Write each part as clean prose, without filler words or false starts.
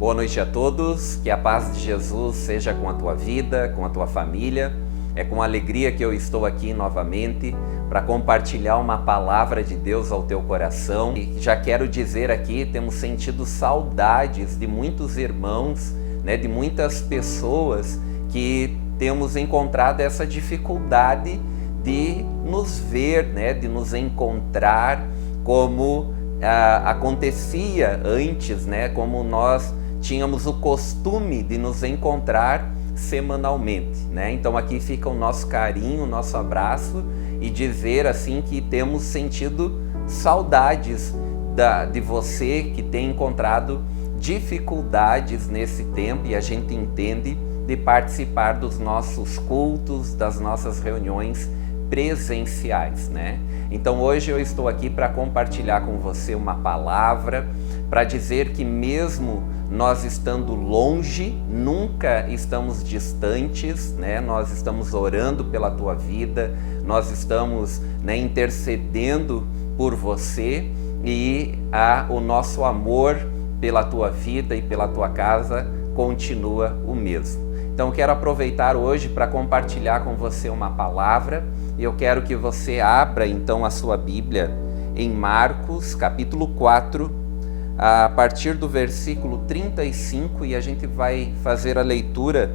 Boa noite a todos, que a paz de Jesus seja com a tua vida, com a tua família. É com alegria que eu estou aqui novamente para compartilhar uma palavra de Deus ao teu coração. E já quero dizer aqui, temos sentido saudades de muitos irmãos, de muitas pessoas que temos encontrado essa dificuldade de nos ver, de nos encontrar como acontecia antes, como nós tínhamos o costume de nos encontrar semanalmente, Então aqui fica o nosso carinho, o nosso abraço e dizer assim que temos sentido saudades de você que tem encontrado dificuldades nesse tempo, e a gente entende, de participar dos nossos cultos, das nossas reuniões presenciais, Então hoje eu estou aqui para compartilhar com você uma palavra, para dizer que mesmo nós estando longe, nunca estamos distantes, Nós estamos orando pela tua vida, nós estamos intercedendo por você, e o nosso amor pela tua vida e pela tua casa continua o mesmo. Então quero aproveitar hoje para compartilhar com você uma palavra, e eu quero que você abra então a sua Bíblia em Marcos capítulo 4, a partir do versículo 35, e a gente vai fazer a leitura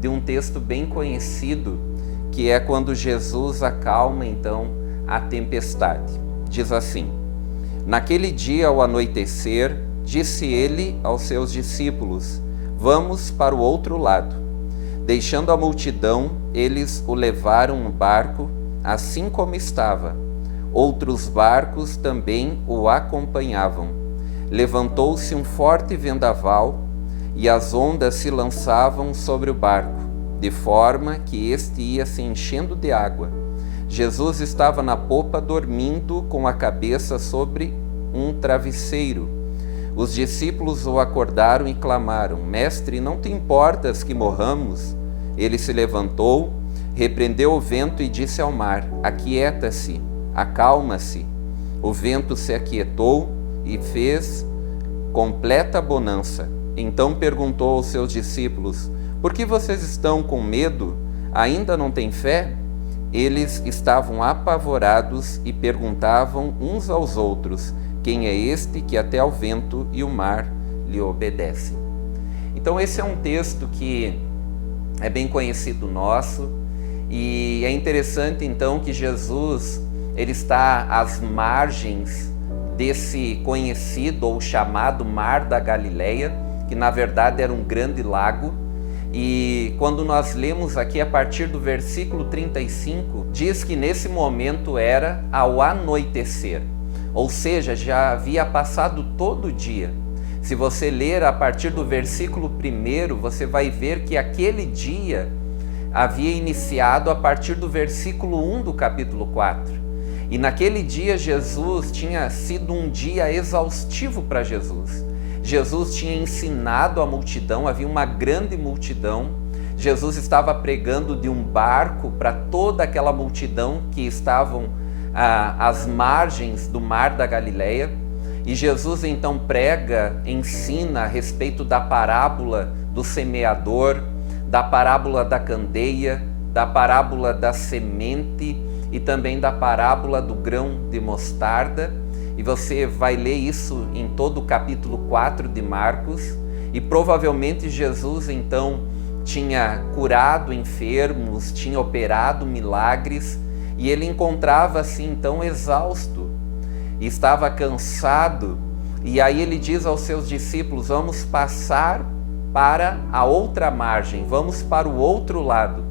de um texto bem conhecido, que é quando Jesus acalma então a tempestade. Diz assim: Naquele dia ao anoitecer, disse ele aos seus discípulos: Vamos para o outro lado. Deixando a multidão, eles o levaram no barco, assim como estava. Outros barcos também o acompanhavam. Levantou-se um forte vendaval, e as ondas se lançavam sobre o barco, de forma que este ia se enchendo de água. Jesus estava na popa dormindo com a cabeça sobre um travesseiro. Os discípulos o acordaram e clamaram: Mestre, não te importas que morramos? Ele se levantou, repreendeu o vento e disse ao mar: Aquieta-se, acalma-se. O vento se aquietou e fez completa bonança. Então perguntou aos seus discípulos: Por que vocês estão com medo? Ainda não têm fé? Eles estavam apavorados e perguntavam uns aos outros: Quem é este que até ao vento e o mar lhe obedecem? Então esse é um texto que é bem conhecido nosso, e é interessante então que Jesus ele está às margens desse conhecido ou chamado Mar da Galileia, que na verdade era um grande lago. E quando nós lemos aqui a partir do versículo 35, diz que nesse momento era ao anoitecer, ou seja, já havia passado todo o dia. Se você ler a partir do versículo 1, você vai ver que aquele dia havia iniciado a partir do versículo 1 do capítulo 4. E naquele dia Jesus tinha sido um dia exaustivo para Jesus. Jesus tinha ensinado a multidão, havia uma grande multidão. Jesus estava pregando de um barco para toda aquela multidão que estavam às margens do Mar da Galileia. E Jesus então prega, ensina a respeito da parábola do semeador, da parábola da candeia, da parábola da semente e também da parábola do grão de mostarda. E você vai ler isso em todo o capítulo 4 de Marcos. E provavelmente Jesus então tinha curado enfermos, tinha operado milagres, e ele encontrava-se então exausto, estava cansado. E aí ele diz aos seus discípulos: vamos passar para a outra margem, vamos para o outro lado.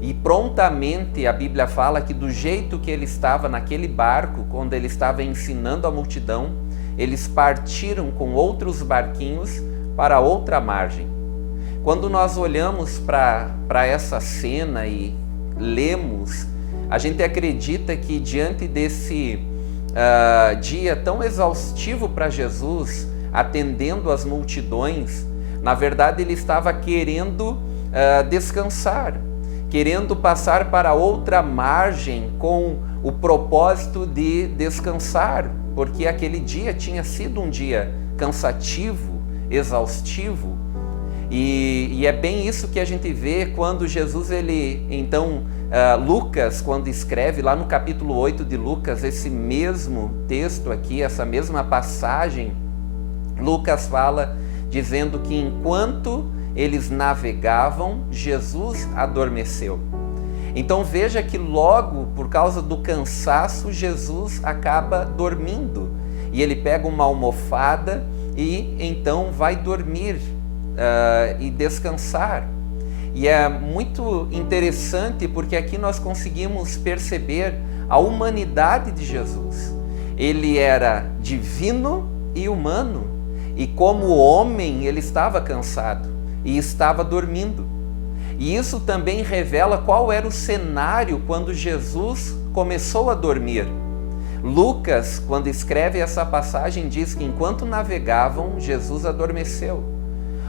E prontamente a Bíblia fala que do jeito que ele estava naquele barco, quando ele estava ensinando a multidão, eles partiram com outros barquinhos para outra margem. Quando nós olhamos para essa cena e lemos, a gente acredita que diante desse dia tão exaustivo para Jesus, atendendo as multidões, na verdade ele estava querendo descansar, querendo passar para outra margem com o propósito de descansar, porque aquele dia tinha sido um dia cansativo, exaustivo. E é bem isso que a gente vê quando Jesus, Lucas, quando escreve lá no capítulo 8 de Lucas, esse mesmo texto aqui, essa mesma passagem, Lucas fala dizendo que enquanto eles navegavam, Jesus adormeceu. Então veja que logo, por causa do cansaço, Jesus acaba dormindo. E ele pega uma almofada e então vai dormir e descansar. E é muito interessante porque aqui nós conseguimos perceber a humanidade de Jesus. Ele era divino e humano, e como homem ele estava cansado e estava dormindo. E isso também revela qual era o cenário quando Jesus começou a dormir. Lucas, quando escreve essa passagem, diz que enquanto navegavam, Jesus adormeceu.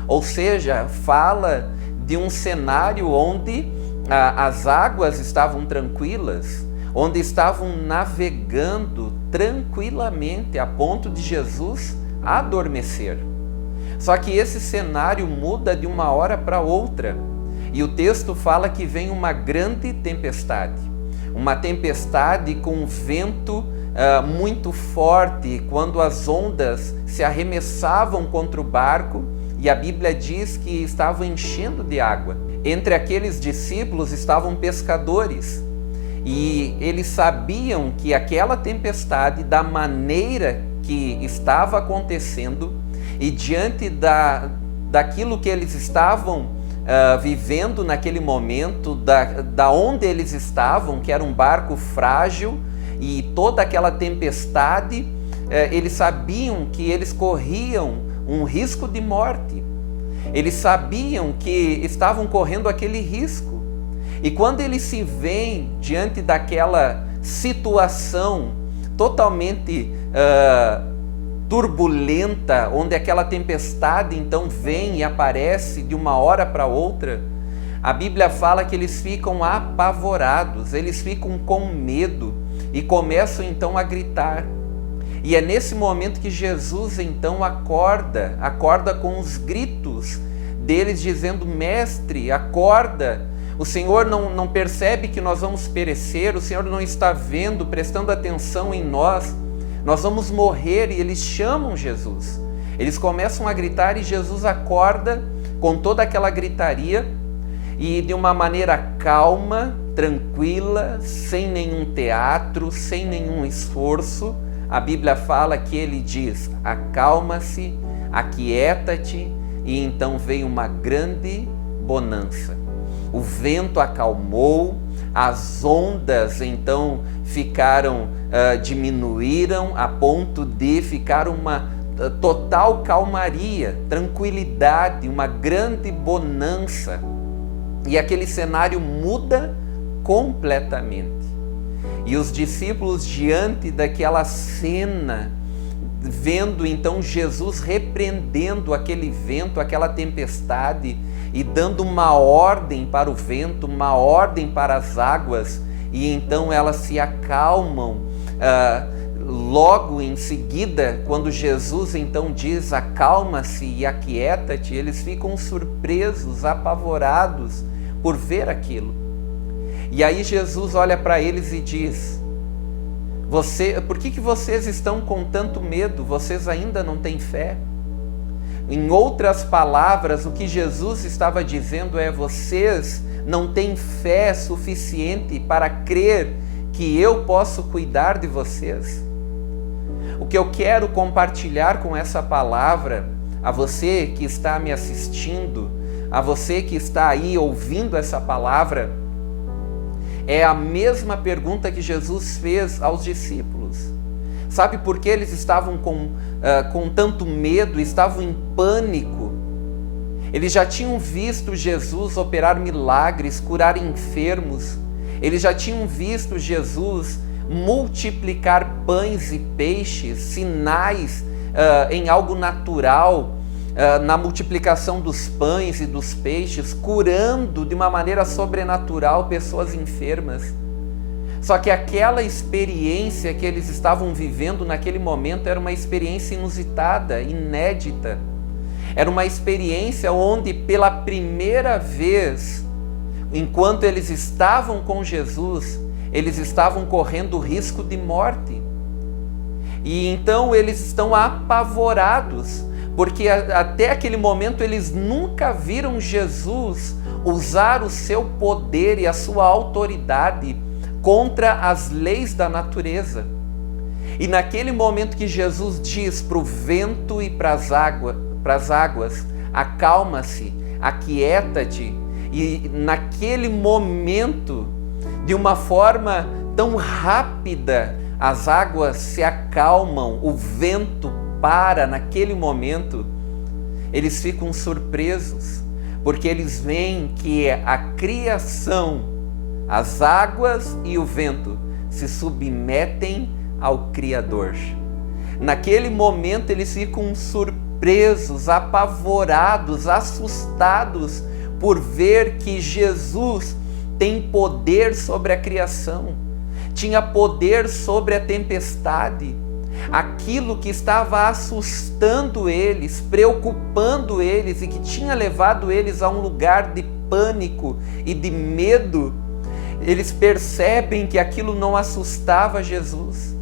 Ou seja, fala de um cenário onde as águas estavam tranquilas, onde estavam navegando tranquilamente a ponto de Jesus adormecer. Só que esse cenário muda de uma hora para outra. E o texto fala que vem uma grande tempestade. Uma tempestade com vento muito forte, quando as ondas se arremessavam contra o barco, e a Bíblia diz que estavam enchendo de água. Entre aqueles discípulos estavam pescadores, e eles sabiam que aquela tempestade, da maneira que estava acontecendo, e diante daquilo que eles estavam vivendo naquele momento, da onde eles estavam, que era um barco frágil, e toda aquela tempestade, eles sabiam que eles corriam um risco de morte. Eles sabiam que estavam correndo aquele risco. E quando eles se veem diante daquela situação totalmente turbulenta, onde aquela tempestade então vem e aparece de uma hora para outra, a Bíblia fala que eles ficam apavorados, eles ficam com medo e começam então a gritar. E é nesse momento que Jesus então acorda com os gritos deles dizendo: Mestre, acorda, o Senhor não percebe que nós vamos perecer, o Senhor não está vendo, prestando atenção em nós, nós vamos morrer. E eles chamam Jesus, eles começam a gritar e Jesus acorda com toda aquela gritaria e de uma maneira calma, tranquila, sem nenhum teatro, sem nenhum esforço. A Bíblia fala que ele diz: acalma-se, aquieta-te, e então veio uma grande bonança. O vento acalmou, as ondas então diminuíram a ponto de ficar uma total calmaria, tranquilidade, uma grande bonança. E aquele cenário muda completamente. E os discípulos, diante daquela cena, vendo então Jesus repreendendo aquele vento, aquela tempestade, e dando uma ordem para o vento, uma ordem para as águas, e então elas se acalmam. Logo em seguida, quando Jesus então diz: acalma-se e aquieta-te, eles ficam surpresos, apavorados por ver aquilo. E aí Jesus olha para eles e diz: por que vocês estão com tanto medo? Vocês ainda não têm fé? Em outras palavras, o que Jesus estava dizendo é: vocês não têm fé suficiente para crer que eu posso cuidar de vocês? O que eu quero compartilhar com essa palavra a você que está me assistindo, a você que está aí ouvindo essa palavra, é a mesma pergunta que Jesus fez aos discípulos. Sabe por que eles estavam com tanto medo, estavam em pânico? Eles já tinham visto Jesus operar milagres, curar enfermos. Eles já tinham visto Jesus multiplicar pães e peixes, sinais em algo natural, na multiplicação dos pães e dos peixes, curando de uma maneira sobrenatural pessoas enfermas. Só que aquela experiência que eles estavam vivendo naquele momento era uma experiência inusitada, inédita. Era uma experiência onde, pela primeira vez, enquanto eles estavam com Jesus, eles estavam correndo risco de morte. E então eles estão apavorados, porque até aquele momento eles nunca viram Jesus usar o seu poder e a sua autoridade contra as leis da natureza. E naquele momento que Jesus diz para o vento e para as águas, acalma-se, aquieta-te, e naquele momento, de uma forma tão rápida, as águas se acalmam, o vento para naquele momento, eles ficam surpresos, porque eles veem que a criação, as águas e o vento se submetem ao Criador. Naquele momento eles ficam surpresos, apavorados, assustados por ver que Jesus tem poder sobre a criação, tinha poder sobre a tempestade. Aquilo que estava assustando eles, preocupando eles e que tinha levado eles a um lugar de pânico e de medo, eles percebem que aquilo não assustava Jesus.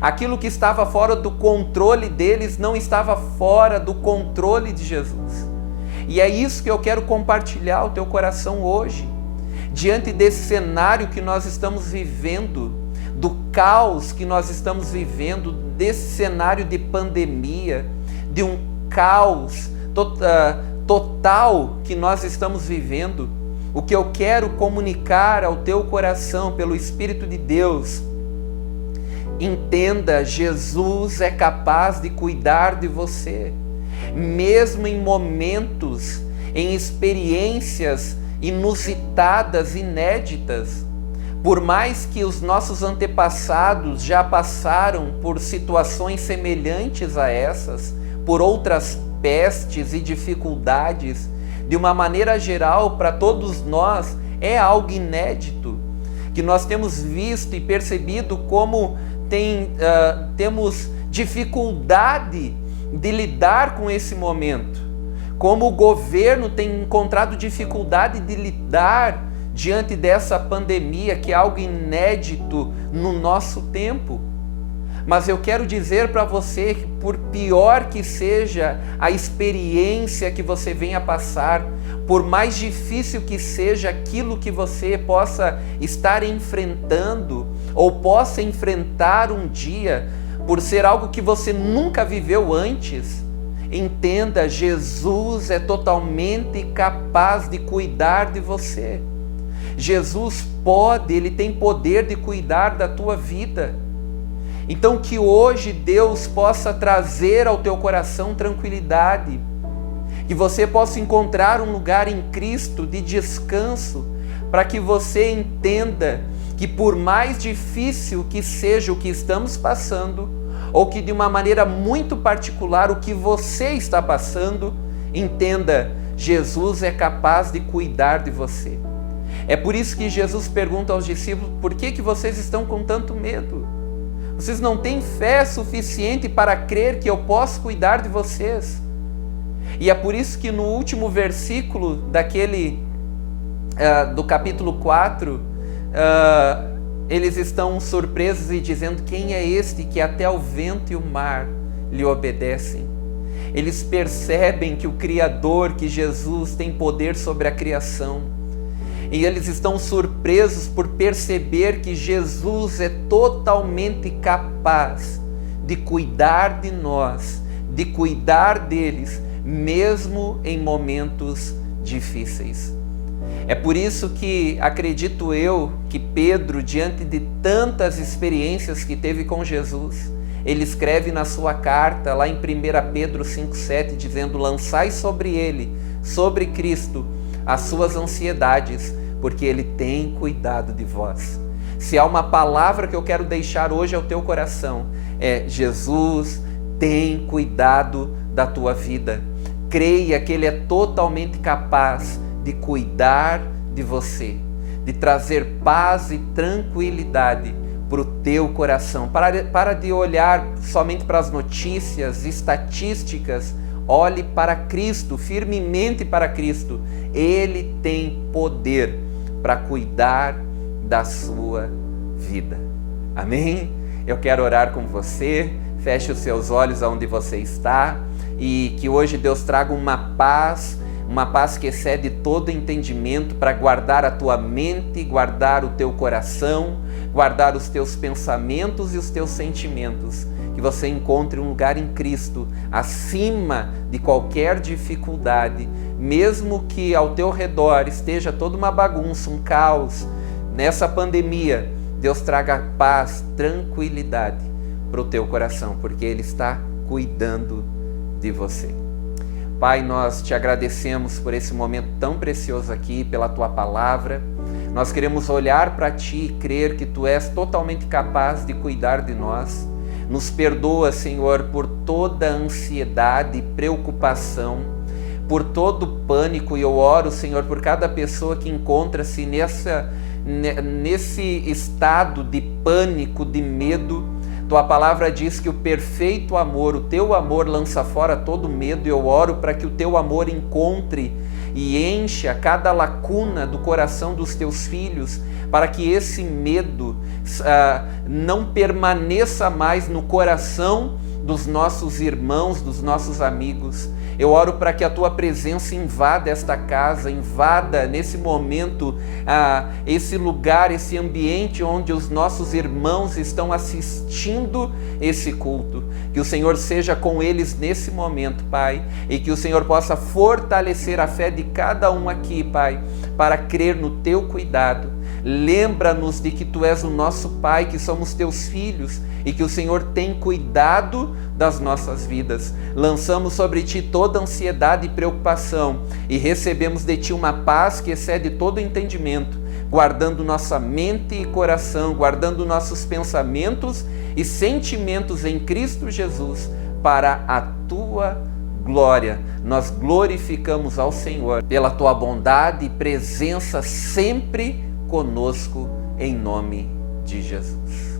Aquilo que estava fora do controle deles não estava fora do controle de Jesus. E é isso que eu quero compartilhar ao teu coração hoje. Diante desse cenário que nós estamos vivendo, do caos que nós estamos vivendo, desse cenário de pandemia, de um caos total que nós estamos vivendo, o que eu quero comunicar ao teu coração pelo Espírito de Deus: entenda, Jesus é capaz de cuidar de você, mesmo em momentos, em experiências inusitadas, inéditas. Por mais que os nossos antepassados já passaram por situações semelhantes a essas, por outras pestes e dificuldades, de uma maneira geral, para todos nós, é algo inédito, que nós temos visto e percebido como temos dificuldade de lidar com esse momento, como o governo tem encontrado dificuldade de lidar diante dessa pandemia, que é algo inédito no nosso tempo. Mas eu quero dizer para você que, por pior que seja a experiência que você venha passar, por mais difícil que seja aquilo que você possa estar enfrentando ou possa enfrentar um dia, por ser algo que você nunca viveu antes, entenda, Jesus é totalmente capaz de cuidar de você. Jesus pode, Ele tem poder de cuidar da tua vida. Então que hoje Deus possa trazer ao teu coração tranquilidade, que você possa encontrar um lugar em Cristo de descanso, para que você entenda que por mais difícil que seja o que estamos passando, ou que de uma maneira muito particular o que você está passando, entenda, Jesus é capaz de cuidar de você. É por isso que Jesus pergunta aos discípulos: por que vocês estão com tanto medo? Vocês não têm fé suficiente para crer que eu posso cuidar de vocês? E é por isso que no último versículo do capítulo 4, eles estão surpresos e dizendo: quem é este que até o vento e o mar lhe obedecem? Eles percebem que o Criador, que Jesus, tem poder sobre a criação. E eles estão surpresos por perceber que Jesus é totalmente capaz de cuidar de nós, de cuidar deles, mesmo em momentos difíceis. É por isso que acredito eu que Pedro, diante de tantas experiências que teve com Jesus, ele escreve na sua carta, lá em 1 Pedro 5,7, dizendo: lançai sobre ele, sobre Cristo, as suas ansiedades, porque Ele tem cuidado de vós. Se há uma palavra que eu quero deixar hoje ao teu coração, é: Jesus tem cuidado da tua vida. Creia que Ele é totalmente capaz de cuidar de você, de trazer paz e tranquilidade para o teu coração. Para de olhar somente para as notícias, estatísticas. olhe para Cristo, firmemente para Cristo. Ele tem poder para cuidar da sua vida. Amém? Eu quero orar com você. Feche os seus olhos aonde você está e que hoje Deus traga uma paz que excede todo entendimento para guardar a tua mente, guardar o teu coração, guardar os teus pensamentos e os teus sentimentos. Que você encontre um lugar em Cristo acima de qualquer dificuldade, mesmo que ao teu redor esteja toda uma bagunça, um caos. Nessa pandemia, Deus traga paz, tranquilidade para o teu coração, porque Ele está cuidando de você. Pai, nós te agradecemos por esse momento tão precioso aqui, pela tua palavra. Nós queremos olhar para ti e crer que tu és totalmente capaz de cuidar de nós. Nos perdoa, Senhor, por toda ansiedade e preocupação, por todo pânico, e eu oro, Senhor, por cada pessoa que encontra-se nesse estado de pânico, de medo. Tua palavra diz que o perfeito amor, o teu amor lança fora todo medo, e eu oro para que o teu amor encontre e encha cada lacuna do coração dos teus filhos, para que esse medo não permaneça mais no coração dos nossos irmãos, dos nossos amigos. Eu oro para que a tua presença invada esta casa, invada nesse momento esse lugar, esse ambiente onde os nossos irmãos estão assistindo esse culto. Que o Senhor seja com eles nesse momento, Pai, e que o Senhor possa fortalecer a fé de cada um aqui, Pai, para crer no teu cuidado. Lembra-nos de que tu és o nosso Pai, que somos teus filhos e que o Senhor tem cuidado das nossas vidas. Lançamos sobre ti toda ansiedade e preocupação e recebemos de ti uma paz que excede todo entendimento, guardando nossa mente e coração, guardando nossos pensamentos e sentimentos em Cristo Jesus para a tua glória. Nós glorificamos ao Senhor pela tua bondade e presença sempre conosco, em nome de Jesus.